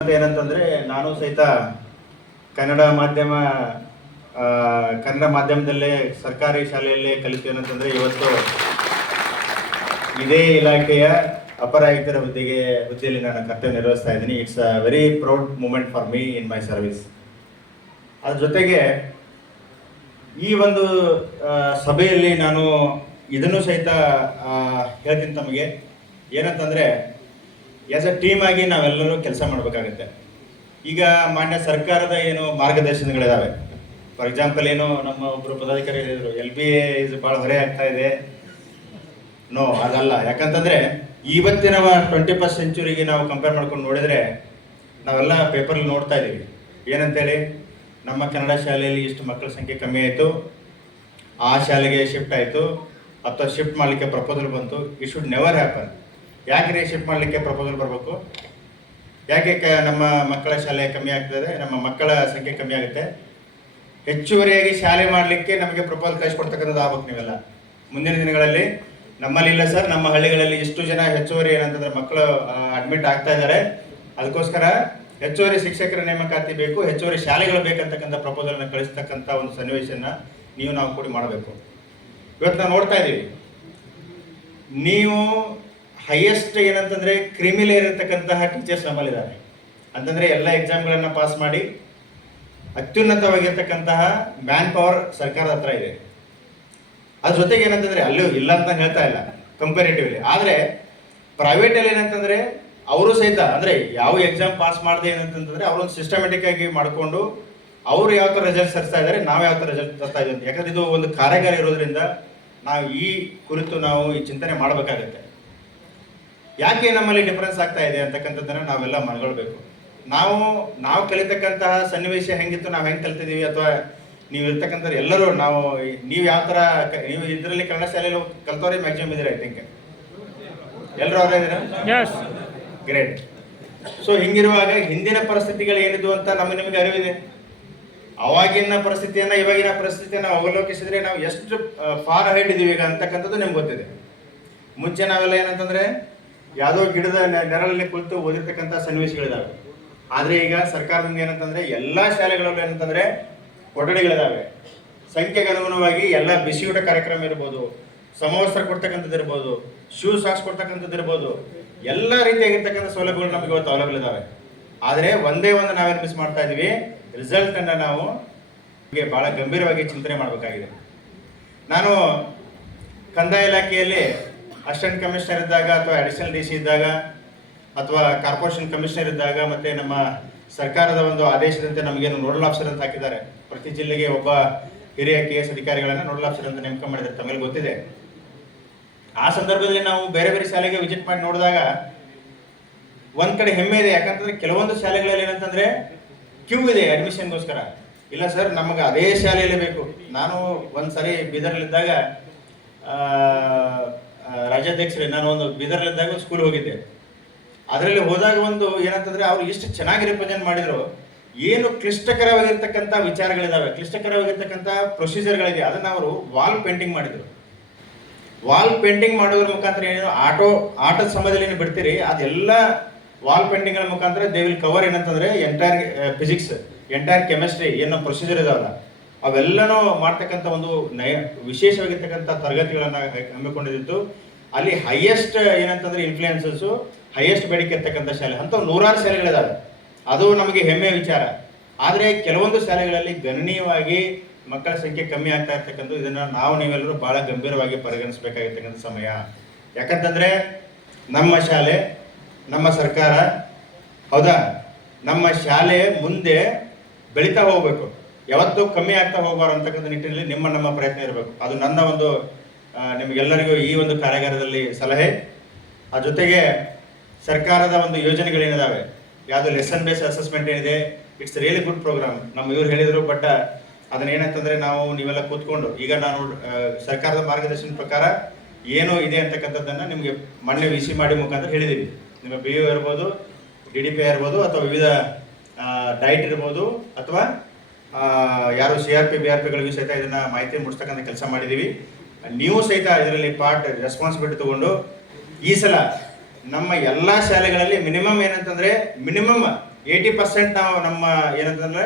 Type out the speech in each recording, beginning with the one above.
ಏನಂತಂದ್ರೆ, ನಾನು ಸಹಿತ ಕನ್ನಡ ಮಾಧ್ಯಮ ಕನ್ನಡ ಮಾಧ್ಯಮದಲ್ಲೇ ಸರ್ಕಾರಿ ಶಾಲೆಯಲ್ಲೇ ಕಲಿತೇನಂತಂದ್ರೆ ಇವತ್ತು ಇದೇ ಇಲಾಖೆಯ ಅಪರ ಆಯುಕ್ತರ ಹುದ್ದೆಗೆ, ಹುದ್ದೆಯಲ್ಲಿ ನಾನು ಕರ್ತವ್ಯ ನಿರ್ವಹಿಸ್ತಾ ಇದ್ದೀನಿ. It's a very proud moment for me in my service ಅದ್ರ ಜೊತೆಗೆ ಈ ಒಂದು ಸಭೆಯಲ್ಲಿ ನಾನು ಇದನ್ನು ಸಹಿತ ಹೇಳ್ತೀನಿ ತಮಗೆ. ಏನಂತಂದ್ರೆ ಆಸ್ ಅ ಟೀಮ್ ಆಗಿ ನಾವೆಲ್ಲರೂ ಕೆಲಸ ಮಾಡಬೇಕಾಗುತ್ತೆ. ಈಗ ಮಾನ್ಯ ಸರ್ಕಾರದ ಏನು ಮಾರ್ಗದರ್ಶನಗಳಿದ್ದಾವೆ ಫಾರ್ ಎಕ್ಸಾಂಪಲ್ ಏನು ನಮ್ಮ ಒಬ್ಬರು ಪದಾಧಿಕಾರಿ ಹೇಳಿದರು ಎಲ್ ಬಿ ಎ ಭಾಳ ಹೊರೆ ಆಗ್ತಾ ಇದೆ. ನೋ ಅದಲ್ಲ. ಯಾಕಂತಂದ್ರೆ ಇವತ್ತಿನ ಟ್ವೆಂಟಿ ಫಸ್ಟ್ ಸೆಂಚುರಿಗೆ ನಾವು ಕಂಪೇರ್ ಮಾಡ್ಕೊಂಡು ನೋಡಿದ್ರೆ, ನಾವೆಲ್ಲ ಪೇಪರಲ್ಲಿ ನೋಡ್ತಾ ಇದ್ದೀವಿ ಏನಂತೇಳಿ, ನಮ್ಮ ಕನ್ನಡ ಶಾಲೆಯಲ್ಲಿ ಇಷ್ಟು ಮಕ್ಕಳ ಸಂಖ್ಯೆ ಕಮ್ಮಿ ಆಯಿತು. ಆ ಶಾಲೆಗೆ ಶಿಫ್ಟ್ ಆಯಿತು. ಅಥವಾ ಶಿಫ್ಟ್ ಮಾಡಲಿಕ್ಕೆ ಪ್ರಪೋಸಲ್ ಬಂತು. ಇಟ್ ಶುಡ್ ನೆವರ್ ಹ್ಯಾಪನ್ ಯಾಕೆ ಶಿಫ್ಟ್ ಮಾಡಲಿಕ್ಕೆ ಪ್ರಪೋಸಲ್ ಬರಬೇಕು? ಯಾಕೆ ಕ- ನಮ್ಮ ಮಕ್ಕಳ ಶಾಲೆ ಕಮ್ಮಿ ಆಗ್ತದೆ? ನಮ್ಮ ಮಕ್ಕಳ ಸಂಖ್ಯೆ ಕಮ್ಮಿ ಆಗುತ್ತೆ? ಹೆಚ್ಚುವರಿಯಾಗಿ ಶಾಲೆ ಮಾಡಲಿಕ್ಕೆ ನಮಗೆ ಪ್ರಪೋಸಲ್ ಕಳಿಸ್ಕೊಡ್ತಕ್ಕಂಥದ್ದು ಆಗ್ಬೇಕು ನೀವೆಲ್ಲ. ಮುಂದಿನ ದಿನಗಳಲ್ಲಿ ನಮ್ಮಲ್ಲಿ ಇಲ್ಲ ಸರ್, ನಮ್ಮ ಹಳ್ಳಿಗಳಲ್ಲಿ ಎಷ್ಟು ಜನ ಹೆಚ್ಚುವರಿ ಏನಂತಂದ್ರೆ ಮಕ್ಕಳು ಅಡ್ಮಿಟ್ ಆಗ್ತಾ ಇದ್ದಾರೆ. ಅದಕ್ಕೋಸ್ಕರ ಹೆಚ್ಚುವರಿ ಶಿಕ್ಷಕರ ನೇಮಕಾತಿ ಬೇಕು, ಹೆಚ್ಚುವರಿ ಶಾಲೆಗಳು ಬೇಕಂತಕ್ಕಂಥ ಪ್ರಪೋಸಲ್ನ ಕಳಿಸ್ತಕ್ಕಂಥ ಒಂದು ಸನ್ನಿವೇಶನ ನೀವು, ನಾವು ಕೂಡಿ ಮಾಡಬೇಕು. ಇವತ್ತು ನಾವು ನೋಡ್ತಾ ಇದ್ದೀವಿ ನೀವು ಹೈಯೆಸ್ಟ್ ಏನಂತಂದ್ರೆ ಕ್ರಿಮಿಲ್ ಇರತಕ್ಕಂತಹ ಟೀಚರ್ಸ್ ನಮ್ಮಲ್ಲಿದ್ದಾರೆ ಅಂತಂದ್ರೆ ಎಲ್ಲ ಎಕ್ಸಾಮ್ಗಳನ್ನು ಪಾಸ್ ಮಾಡಿ ಅತ್ಯುನ್ನತವಾಗಿರ್ತಕ್ಕಂತಹ ಮ್ಯಾನ್ ಪವರ್ ಸರ್ಕಾರದ ಹತ್ರ ಇದೆ. ಅದ್ರ ಜೊತೆಗೆ ಏನಂತಂದ್ರೆ ಅಲ್ಲೂ ಇಲ್ಲ ಅಂತ ಹೇಳ್ತಾ ಇಲ್ಲ ಕಂಪೇರಿಟಿವ್ಲಿ ಆದ್ರೆ ಪ್ರೈವೇಟ್ ಅಲ್ಲಿ ಏನಂತಂದ್ರೆ ಅವರು ಸಹಿತ, ಅಂದ್ರೆ ಯಾವ ಎಕ್ಸಾಮ್ ಪಾಸ್ ಮಾಡಿದೆ ಏನಂತಂದ್ರೆ ಅವರೊಂದು ಸಿಸ್ಟಮೆಟಿಕ್ ಆಗಿ ಮಾಡಿಕೊಂಡು ಅವ್ರು ಯಾವ ಥರ ರಿಸಲ್ಟ್ ತರ್ತಾ ಇದ್ದಾರೆ, ನಾವು ಯಾವ ಥರ ರಿಸಲ್ಟ್ ತರ್ತಾ ಇದ್ದೀವಿ ಯಾಕಂದ್ರೆ ಇದು ಒಂದು ಕಾರ್ಯಾಗಾರ ಇರೋದ್ರಿಂದ ನಾವು ಈ ಕುರಿತು ನಾವು ಈ ಚಿಂತನೆ ಮಾಡಬೇಕಾಗತ್ತೆ. ಯಾಕೆ ನಮ್ಮಲ್ಲಿ ಡಿಫರೆನ್ಸ್ ಆಗ್ತಾ ಇದೆ ಅಂತಕ್ಕಂಥದ್ದನ್ನ ನಾವೆಲ್ಲ ಮನಗೊಳ್ಬೇಕು. ನಾವು ನಾವು ಕಲಿತಕ್ಕಂತಹ ಸನ್ನಿವೇಶ ಹೆಂಗಿತ್ತು ನಾವು ಹೆಂಗೆ ಕಲ್ತಿದ್ದೀವಿ ಅಥವಾ ನೀವು ಇರ್ತಕ್ಕಂಥ ಎಲ್ಲರೂ ನಾವು ನೀವು ಯಾವ ಥರ ನೀವು ಇದರಲ್ಲಿ ಕನ್ನಡ ಶಾಲೆಯಲ್ಲಿ ಕಲ್ತವ್ರೆ ಮ್ಯಾಕ್ಸಿಮಮ್ ಇದ್ದೀರಾ ಐ ಥಿಂಕ್ ಎಲ್ಲರೂ ಅವರೇ ಗ್ರೇಟ್ ಸೊ ಹಿಂಗಿರುವಾಗ ಹಿಂದಿನ ಪರಿಸ್ಥಿತಿಗಳು ಏನಿದ್ವು ಅಂತ ನಮಗೆ ನಿಮಗೆ ಅರಿವಿದೆ. ಅವಾಗಿನ ಪರಿಸ್ಥಿತಿಯನ್ನ ಇವಾಗಿನ ಪರಿಸ್ಥಿತಿಯನ್ನ ಅವಲೋಕಿಸಿದ್ರೆ ನಾವು ಎಷ್ಟು ಫಾರ್ ಹೈಡ್ ಇದೀವಿ ಈಗ ಅಂತಕ್ಕಂಥದ್ದು ನಿಮ್ಗೆ ಗೊತ್ತಿದೆ. ಮುಂಚೆ ನಾವೆಲ್ಲ ಏನಂತಂದ್ರೆ ಯಾವುದೋ ಗಿಡದ ನೆರಳಲ್ಲಿ ಕುಳಿತು ಓದಿರ್ತಕ್ಕಂಥ ಸನ್ನಿವೇಶಗಳಿದಾವೆ. ಆದರೆ ಈಗ ಸರ್ಕಾರದಿಂದ ಏನಂತಂದರೆ ಎಲ್ಲ ಶಾಲೆಗಳಲ್ಲೂ ಏನಂತಂದರೆ ಕೊಠಡಿಗಳಿದಾವೆ. ಸಂಖ್ಯೆಗೆ ಅನುಗುಣವಾಗಿ ಎಲ್ಲ ಬಿಸಿಯೂಟ ಕಾರ್ಯಕ್ರಮ ಇರ್ಬೋದು, ಸಮವಸ್ತ್ರ ಕೊಡ್ತಕ್ಕಂಥದ್ದು ಇರ್ಬೋದು, ಶೂ ಸಾಕ್ಸ್ ಕೊಡ್ತಕ್ಕಂಥದ್ದು ಇರ್ಬೋದು, ಎಲ್ಲ ರೀತಿಯಾಗಿರ್ತಕ್ಕಂಥ ಸೌಲಭ್ಯಗಳು ನಮಗೆ ಇವತ್ತು ಅವೈಲೇಬಲ್ ಇದ್ದಾವೆ ಆದರೆ ಒಂದೇ ಒಂದು ನಾವೇನು ಮಿಸ್ ಮಾಡ್ತಾ ಇದ್ದೀವಿ ರಿಸಲ್ಟನ್ನು ನಾವು ಭಾಳ ಗಂಭೀರವಾಗಿ ಚಿಂತನೆ ಮಾಡಬೇಕಾಗಿದೆ. ನಾನು ಕಂದಾಯ ಇಲಾಖೆಯಲ್ಲಿ ಅಸಿಸ್ಟೆಂಟ್ ಕಮಿಷನರ್ ಇದ್ದಾಗ ಅಥವಾ ಅಡಿಷನಲ್ ಡಿ ಸಿ ಇದ್ದಾಗ ಅಥವಾ ಕಾರ್ಪೊರೇಷನ್ ಕಮಿಷನರ್ ಇದ್ದಾಗ ಮತ್ತೆ ನಮ್ಮ ಸರ್ಕಾರದ ಒಂದು ಆದೇಶದಂತೆ ನಮಗೇನು ನೋಡಲ್ ಆಫೀಸರ್ ಅಂತ ಹಾಕಿದ್ದಾರೆ. ಪ್ರತಿ ಜಿಲ್ಲೆಗೆ ಒಬ್ಬ ಹಿರಿಯ ಕೆ ಎಸ್ ಅಧಿಕಾರಿಗಳನ್ನ ನೋಡಲ್ ಆಫೀಸರ್ ಅಂತ ನೇಮಕ ಮಾಡಿದ್ದಾರೆ. ತಮಗೆ ಗೊತ್ತಿದೆ. ಆ ಸಂದರ್ಭದಲ್ಲಿ ನಾವು ಬೇರೆ ಬೇರೆ ಶಾಲೆಗೆ ವಿಸಿಟ್ ಮಾಡಿ ನೋಡಿದಾಗ ಒಂದು ಕಡೆ ಹೆಮ್ಮೆ ಇದೆ. ಯಾಕಂತಂದ್ರೆ ಕೆಲವೊಂದು ಶಾಲೆಗಳಲ್ಲಿ ಏನಂತಂದ್ರೆ ಕ್ಯೂ ಇದೆ ಅಡ್ಮಿಷನ್ಗೋಸ್ಕರ ಇಲ್ಲ ಸರ್ ನಮಗೆ ಅದೇ ಶಾಲೆಯಲ್ಲೇ ಬೇಕು. ನಾನು ಒಂದ್ಸರಿ ಬೀದರ್ಲಿದ್ದಾಗ ಆ, ಆ, ರಾಜ್ಯಾಧ್ಯಕ್ಷರೇ, ನಾನು ಒಂದು ಬೀದರ್ಲಿದ್ದಾಗ ಒಂದು ಸ್ಕೂಲ್ ಹೋಗಿದ್ದೆ. ಅದರಲ್ಲಿ ಹೋದಾಗ ಒಂದು ಏನಂತಂದ್ರೆ ಅವ್ರು ಎಷ್ಟು ಚೆನ್ನಾಗಿ ರಿಪ್ರೆಸೆಂಟ್ ಮಾಡಿದ್ರು. ಏನು ಕ್ಲಿಷ್ಟಕರವಾಗಿರ್ತಕ್ಕಂಥ ವಿಚಾರಗಳಿದಾವೆ. ಕ್ಲಿಷ್ಟಕರವಾಗಿರ್ತಕ್ಕಂಥ ಪ್ರೊಸೀಜರ್ಗಳಿದೆ ಅದನ್ನ ಅವರು ವಾಲ್ ಪೇಂಟಿಂಗ್ ಮಾಡಿದ್ರು. ವಾಲ್ ಪೇಂಟಿಂಗ್ ಮಾಡೋದ್ರ ಮುಖಾಂತರ ಏನು ಆಟೋ ಆಟದ ಸಮಯದಲ್ಲಿ ಏನು ಬಿಡ್ತೀರಿ, ಅದೆಲ್ಲ ವಾಲ್ ಪೇಂಟಿಂಗ್ಗಳ ಮುಖಾಂತರ ದೇ ವಿಲ್ ಕವರ್ ಏನಂತಂದ್ರೆ ಎಂಟೈರ್ ಫಿಸಿಕ್ಸ್ ಎಂಟೈರ್ ಕೆಮಿಸ್ಟ್ರಿ ಏನೋ ಪ್ರೊಸೀಜರ್ ಇದಾವಲ್ಲ. ಅವೆಲ್ಲನೂ ಮಾಡ್ತಕ್ಕಂಥ ಒಂದು ನಯ, ವಿಶೇಷವಾಗಿರ್ತಕ್ಕಂಥ ತರಗತಿಗಳನ್ನು ಹಮ್ಮಿಕೊಂಡಿದ್ದು ಅಲ್ಲಿ ಹೈಯೆಸ್ಟ್ ಏನಂತಂದ್ರೆ ಇನ್ಫ್ಲೂಯೆನ್ಸಸ್ ಹೈಯೆಸ್ಟ್ ಬೇಡಿಕೆ ಇರ್ತಕ್ಕಂಥ ಶಾಲೆ ಅಂತ ನೂರಾರು ಶಾಲೆಗಳಿದಾವೆ. ಅದು ನಮಗೆ ಹೆಮ್ಮೆಯ ವಿಚಾರ. ಆದರೆ ಕೆಲವೊಂದು ಶಾಲೆಗಳಲ್ಲಿ ಗಣನೀಯವಾಗಿ ಮಕ್ಕಳ ಸಂಖ್ಯೆ ಕಮ್ಮಿ ಆಗ್ತಾ ಇರ್ತಕ್ಕಂಥ ಇದನ್ನ ನಾವು ನೀವೆಲ್ಲರೂ ಬಹಳ ಗಂಭೀರವಾಗಿ ಪರಿಗಣಿಸಬೇಕಾಗಿರ್ತಕ್ಕಂಥ ಸಮಯ. ಯಾಕಂತಂದ್ರೆ ನಮ್ಮ ಶಾಲೆ, ನಮ್ಮ ಸರ್ಕಾರ, ಹೌದಾ? ನಮ್ಮ ಶಾಲೆ ಮುಂದೆ ಬೆಳೀತಾ ಹೋಗ್ಬೇಕು. ಯಾವತ್ತೂ ಕಮ್ಮಿ ಆಗ್ತಾ ಹೋಗಬಾರ್ದು ಅಂತಕ್ಕಂಥ ನಿಟ್ಟಿನಲ್ಲಿ ನಿಮ್ಮ ನಮ್ಮ ಪ್ರಯತ್ನ ಇರಬೇಕು. ಅದು ನನ್ನ ಒಂದು ನಿಮಗೆಲ್ಲರಿಗೂ ಈ ಒಂದು ಕಾರ್ಯಾಗಾರದಲ್ಲಿ ಸಲಹೆ. ಆ, ಜೊತೆಗೆ ಸರ್ಕಾರದ ಒಂದು ಯೋಜನೆಗಳೇನಿದಾವೆ? ಯಾವುದು ಲೆಸನ್ ಬೇಸ್ ಅಸೆಸ್ಮೆಂಟ್ ಏನಿದೆ? ಇಟ್ಸ್ ರಿಯಲಿ ಗುಡ್ ಪ್ರೋಗ್ರಾಮ್ ನಮ್ಮ ಇವ್ರು ಹೇಳಿದರು ಬಟ್ ಅದನ್ನ ಏನಂತಂದ್ರೆ ನಾವು ನೀವೆಲ್ಲ ಕೂತ್ಕೊಂಡು, ಈಗ ನಾನು ಸರ್ಕಾರದ ಮಾರ್ಗದರ್ಶನ ಪ್ರಕಾರ ಏನು ಇದೆ ಅಂತಕ್ಕಂಥದ್ದನ್ನು ನಿಮಗೆ ಮೊನ್ನೆ ವಿ ಸಿ ಮಾಡಿ ಮುಖಾಂತರ ಹೇಳಿದ್ದೀವಿ ನಿಮ್ಮ ಬಿ ಯು ಇರ್ಬೋದು ಡಿ ಡಿ ಪಿ ಇರ್ಬೋದು, ಅಥವಾ ವಿವಿಧ ಡೈಟ್ ಇರ್ಬೋದು, ಅಥವಾ ಯಾರು C R P B R ಪಿಗಳಿಗೂ ಸಹಿತ ಇದನ್ನ ಮಾಹಿತಿ ಮುಡಿಸ್ತಕ್ಕಂಥ ಕೆಲಸ ಮಾಡಿದ್ದೀವಿ ನೀವು ಸಹಿತ ಇದರಲ್ಲಿ ಪಾರ್ಟ್ ರೆಸ್ಪಾನ್ಸಿಬಿಲಿಟಿ ತಗೊಂಡು ಈ ಸಲ ನಮ್ಮ ಎಲ್ಲ ಶಾಲೆಗಳಲ್ಲಿ ಮಿನಿಮಮ್ ಏನಂತಂದ್ರೆ ಮಿನಿಮಮ್ ಏಯ್ಟಿ ಪರ್ಸೆಂಟ್ ನಾವು ನಮ್ಮ ಏನಂತಂದ್ರೆ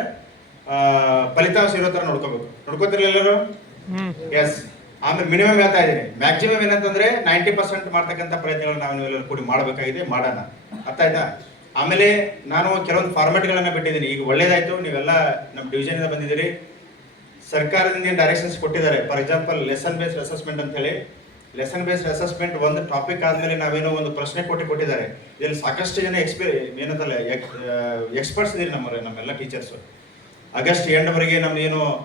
ಫಲಿತಾಂಶ ಇರೋ ತರ ನೋಡ್ಕೋಬೇಕು. ನೋಡ್ಕೋತಿರ್ಲಿಲ್ಲ ಎಲ್ಲರೂ? ಎಸ್ ಆಮೇಲೆ ಮಿನಿಮಮ್ ಹೇಳ್ತಾ ಇದ್ದೀನಿ. ಮ್ಯಾಕ್ಸಿಮಮ್ ಏನಂತಂದ್ರೆ ನೈಂಟಿ ಪರ್ಸೆಂಟ್ ಮಾಡ್ತಕ್ಕಂಥ ಪ್ರಯತ್ನಗಳನ್ನ ನಾವು ಎಲ್ಲರೂ ಕೂಡಿ ಮಾಡಬೇಕಾಗಿದೆ ಮಾಡೋಣ. ಅರ್ಥ ಆಯ್ತಾ? ಆಮೇಲೆ ನಾನು ಕೆಲವೊಂದು ಫಾರ್ಮೆಟ್ಗಳನ್ನ ಬಿಟ್ಟಿದ್ದೀನಿ. ಈಗ ಒಳ್ಳೇದಾಯ್ತು. ನೀವೆಲ್ಲ ನಮ್ಮ ಡಿವಿಷನ್ ಇಂದ ಬಂದಿದ್ದೀರಿ. ಸರ್ಕಾರದಿಂದ ಏನು ಡೈರೆಕ್ಷನ್ಸ್ ಕೊಟ್ಟಿದ್ದಾರೆ? For example lesson based assessment ಅಂತ ಹೇಳಿ. ಲೆಸನ್ ಬೇಸ್ಡ್ ಅಸೆಸ್ಮೆಂಟ್ ಒಂದು ಟಾಪಿಕ್ ಆದಮೇಲೆ ನಾವೇನೋ ಒಂದು ಪ್ರಶ್ನೆ ಕೊಟ್ಟು ಕೊಟ್ಟಿದ್ದಾರೆ. ಇದರಲ್ಲಿ ಸಾಕಷ್ಟು ಜನ ಎಕ್ಸ್ಪೀರಿ ಏನಂತಲ್ಲ ಎಕ್ಸ್ಪರ್ಟ್ಸ್ ಇದೀರಿ ನಮ್ಮ ನಮ್ಮೆಲ್ಲ ಟೀಚರ್ಸ್ ಆಗಸ್ಟ್ ಎಂಡ್ವರೆಗೆ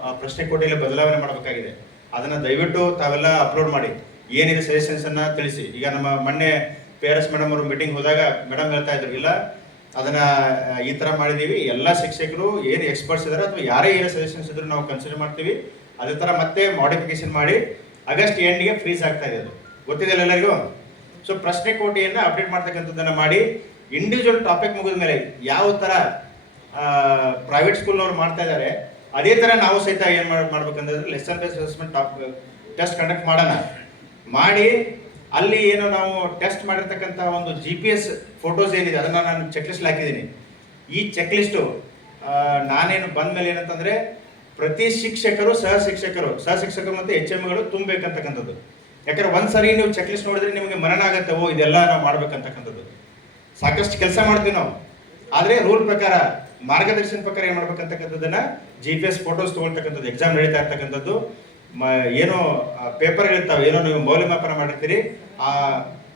ಆ, ಪ್ರಶ್ನೆ ಕೊಟ್ಟಿಲ್ಲ, ಬದಲಾವಣೆ ಮಾಡಬೇಕಾಗಿದೆ. ಅದನ್ನ ದಯವಿಟ್ಟು ತಾವೆಲ್ಲ ಅಪ್ಲೋಡ್ ಮಾಡಿ. ಏನಿದೆ ಸಜೆಷನ್ಸ್ ಅನ್ನ ತಿಳಿಸಿ. ಈಗ ನಮ್ಮ ಮೊನ್ನೆ ಪಿ ಆರ್ ಮೇಡಮ್ ಅವರು ಮೀಟಿಂಗ್ ಹೋದಾಗ ಮೇಡಮ್ ಹೇಳ್ತಾ ಇದ್ರು, ಇಲ್ಲ ಅದನ್ನ ಈ ತರ ಮಾಡಿದೀವಿ. ಎಲ್ಲ ಶಿಕ್ಷಕರು ಏನು ಎಕ್ಸ್ಪರ್ಟ್ಸ್ ಇದಾರೆ ಅಥವಾ ಯಾರೇ ಏನು ಸಜೆಷನ್ಸ್ ಇದ್ರು ನಾವು ಕನ್ಸಿಡರ್ ಮಾಡ್ತೀವಿ. ಅದೇ ತರ ಮತ್ತೆ ಮಾಡಿಫಿಕೇಶನ್ ಮಾಡಿ ಆಗಸ್ಟ್ ಎಂಡ್ಗೆ ಫ್ರೀಸ್ ಆಗ್ತಾ ಇದೆ ಅದು ಗೊತ್ತಿದೆ ಎಲ್ಲರಿಗೂ? ಸೊ ಪ್ರಶ್ನೆ ಕೋಟಿಯನ್ನ ಅಪ್ಡೇಟ್ ಮಾಡ್ತಕ್ಕಂಥದ್ದನ್ನು ಮಾಡಿ ಇಂಡಿವಿಜುವಲ್ ಟಾಪಿಕ್ ಮುಗಿದ ಮೇಲೆ ಯಾವ ತರ ಪ್ರೈವೇಟ್ ಸ್ಕೂಲ್ನವ್ರು ಮಾಡ್ತಾ ಇದ್ದಾರೆ ಅದೇ ತರ ನಾವು ಸಹಿತ ಏನ್ ಮಾಡ್- ಮಾಡ್ಬೇಕಂದ್ರೆ lesson based assessment test conduct ಮಾಡೋಣ. ಮಾಡಿ ಅಲ್ಲಿ ಏನು ನಾವು ಟೆಸ್ಟ್ ಮಾಡಿರ್ತಕ್ಕಂಥ ಒಂದು ಜಿ ಪಿ ಎಸ್ ಫೋಟೋಸ್ ಏನಿದೆ, ಅದನ್ನ ನಾನು ಚೆಕ್ ಲಿಸ್ಟ್ ಹಾಕಿದ್ದೀನಿ. ಈ ಚೆಕ್ ಲಿಸ್ಟು ನಾನೇನು ಬಂದ ಮೇಲೆ ಏನಂತಂದ್ರೆ ಪ್ರತಿ ಶಿಕ್ಷಕರು, ಸಹ ಶಿಕ್ಷಕರು ಸಹ ಶಿಕ್ಷಕರು ಮತ್ತು ಎಚ್ ಎಮ್ಗಳು ತುಂಬಬೇಕಂತಕ್ಕಂಥದ್ದು. ಯಾಕಂದ್ರೆ ಒಂದ್ಸರಿ ನೀವು ಚೆಕ್ ಲಿಸ್ಟ್ ನೋಡಿದ್ರೆ ನಿಮಗೆ ಮನನ ಆಗುತ್ತೆ, ಓ, ಇದೆಲ್ಲ ನಾವು ಮಾಡ್ಬೇಕಂತಕ್ಕಂಥದ್ದು. ಸಾಕಷ್ಟು ಕೆಲಸ ಮಾಡ್ತೀವಿ ನಾವು. ಆದ್ರೆ ರೂಲ್ ಪ್ರಕಾರ, ಮಾರ್ಗದರ್ಶನ ಪ್ರಕಾರ ಏನು ಮಾಡ್ಬೇಕಂತಕ್ಕಂಥದ್ದನ್ನು ಜಿ ಪಿ ಎಸ್ ಫೋಟೋಸ್ ತಗೊಳ್ತಕ್ಕಂಥದ್ದು ಎಕ್ಸಾಮ್ ನಡೀತಾ ಇರ್ತಕ್ಕಂಥದ್ದು. ಮ- ಏನೋ ಪೇಪರ್ ಇರ್ತಾವೆ ಏನೋ ನೀವು ಮೌಲ್ಯಮಾಪನ ಮಾಡಿರ್ತೀರಿ, ಆ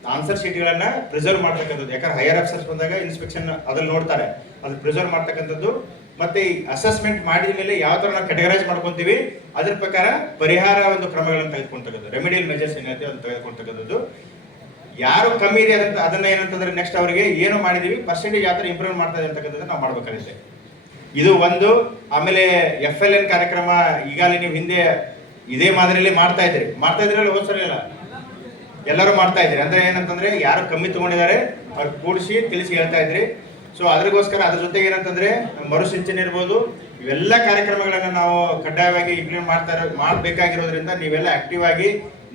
ಆನ್ಸರ್ ಶೀಟ್ಗಳನ್ನ ಪ್ರಿಸರ್ವ್ ಮಾಡ್ತಕ್ಕಂಥದ್ದು. ಯಾಕಂದ್ರೆ ಹೈಯರ್ ಆಫೀಸರ್ಸ್ ಬಂದಾಗ ಇನ್ಸ್ಪೆಕ್ಷನ್ ಅದ್ರಲ್ಲಿ ನೋಡ್ತಾರೆ. ಅದು ಪ್ರಿಸರ್ವ್ ಮಾಡ್ತಕ್ಕಂಥದ್ದು. ಮತ್ತೆ ಈ ಅಸೆಸ್ಮೆಂಟ್ ಮಾಡಿದ ಮೇಲೆ ಯಾವ ಥರ ನಾವು ಕೆಟಗರೈಸ್ ಮಾಡ್ಕೊಂತೀವಿ, ಅದ್ರ ಪ್ರಕಾರ ಪರಿಹಾರ ಒಂದು ಕ್ರಮಗಳನ್ನು ತೆಗೆದುಕೊಂತಕ್ಕಂಥದ್ದು. ರೆಮಿಡಿಯಲ್ ಮೆಜರ್ಸ್ ಏನೈತೆ ಅದನ್ನು ತೆಗೆದುಕೊಂತಕ್ಕಂಥದ್ದು. ಯಾರು ಕಮ್ಮಿ ಇದೆ ಅದಂತ ಅದನ್ನ ಏನಂತಂದ್ರೆ ನೆಕ್ಸ್ಟ್ ಅವರಿಗೆ ಏನು ಮಾಡಿದೀವಿ ಪರ್ಸೆಂಟೇಜ್ ಯಾವ ಥರ ಇಂಪ್ರೂವ್ ಮಾಡ್ತಾ ಇದೆ ಅಂತಕ್ಕಂಥದ್ದು ನಾವು ಮಾಡ್ಬೇಕಾಗುತ್ತೆ. ಇದು ಒಂದು, ಆಮೇಲೆ ಎಫ್ ಎಲ್ ಎನ್ ಕಾರ್ಯಕ್ರಮ, ಈಗಾಗಲೇ ನೀವು ಹಿಂದೆ ಇದೇ ಮಾದರಿಯಲ್ಲಿ ಮಾಡ್ತಾ ಇದ್ರಿ ಮಾಡ್ತಾ ಇದ್ರಲ್ಲ ಹೋದ್ ಸರಿ ಇಲ್ಲ ಎಲ್ಲರೂ ಮಾಡ್ತಾ ಇದ್ರಿ ಅಂದ್ರೆ ಏನಂತಂದ್ರೆ ಯಾರು ಕಮ್ಮಿ ತಗೊಂಡಿದ್ದಾರೆ, ಅವ್ರು ಕೂಡಿಸಿ ತಿಳಿಸಿ ಹೇಳ್ತಾ ಇದ್ರಿ. ಸೊ ಅದ್ರಗೋಸ್ಕರ ಅದ್ರ ಜೊತೆಗೆ ಏನಂತಂದ್ರೆ ಮರುಸಿಂಚನೆ ಇರ್ಬೋದು. ಇವೆಲ್ಲ ಕಾರ್ಯಕ್ರಮಗಳನ್ನ ನಾವು ಕಡ್ಡಾಯವಾಗಿ ಇಂಪ್ಲಿಮೆಂಟ್ ಮಾಡ್ತಾ ಇರೋ ಮಾಡ್ಬೇಕಾಗಿರೋದ್ರಿಂದ ನೀವೆಲ್ಲ ಆಕ್ಟಿವ್ ಆಗಿ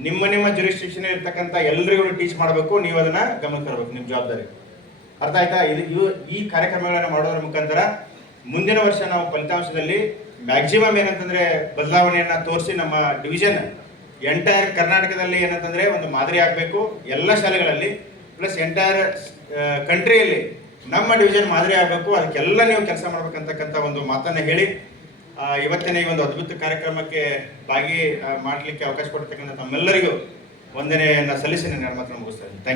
ನಿಮ್ಮ ನಿಮ್ಮ ಜುರಿಸ್ಟಿಕ್ಷನ್ ಇರ್ತಕ್ಕಂಥ ಎಲ್ರಿಗೂ ಟೀಚ್ ಮಾಡಬೇಕು. ನೀವು ಅದನ್ನ ಗಮನ ತರಬೇಕು ನಿಮ್ಮ ಜವಾಬ್ದಾರಿ. ಅರ್ಥ ಆಯ್ತಾ? ಇದು ಈ ಕಾರ್ಯಕ್ರಮಗಳನ್ನು ಮಾಡೋದ್ರ ಮುಖಾಂತರ ಮುಂದಿನ ವರ್ಷ ನಾವು ಫಲಿತಾಂಶದಲ್ಲಿ ಮ್ಯಾಕ್ಸಿಮಮ್ ಏನಂತಂದ್ರೆ ಬದಲಾವಣೆಯನ್ನ ತೋರಿಸಿ ನಮ್ಮ ಡಿವಿಷನ್ ಎಂಟೈರ್ ಕರ್ನಾಟಕದಲ್ಲಿ ಏನಂತಂದ್ರೆ ಒಂದು ಮಾದರಿ ಆಗಬೇಕು. ಎಲ್ಲ ಶಾಲೆಗಳಲ್ಲಿ ಪ್ಲಸ್ ಎಂಟೈರ್ ಕಂಟ್ರಿಯಲ್ಲಿ ನಮ್ಮ ಡಿವಿಷನ್ ಮಾದರಿ ಆಗಬೇಕು. ಅದಕ್ಕೆಲ್ಲ ನೀವು ಕೆಲಸ ಮಾಡ್ಬೇಕಂತಕ್ಕಂಥ ಒಂದು ಮಾತನ್ನ ಹೇಳಿ ಇವತ್ತಿನ ಈ ಒಂದು ಅದ್ಭುತ ಕಾರ್ಯಕ್ರಮಕ್ಕೆ ಭಾಗಿ ಮಾಡಲಿಕ್ಕೆ ಅವಕಾಶ ಕೊಡ್ತಕ್ಕಂಥ ತಮ್ಮೆಲ್ಲರಿಗೂ ವಂದನೆಯನ್ನು ಸಲ್ಲಿಸಿ ನನ್ನ ಮಾತನ್ನು ಮುಗಿಸ್ತಾ ಇದ್ದೀನಿ ಥ್ಯಾಂಕ್ ಯು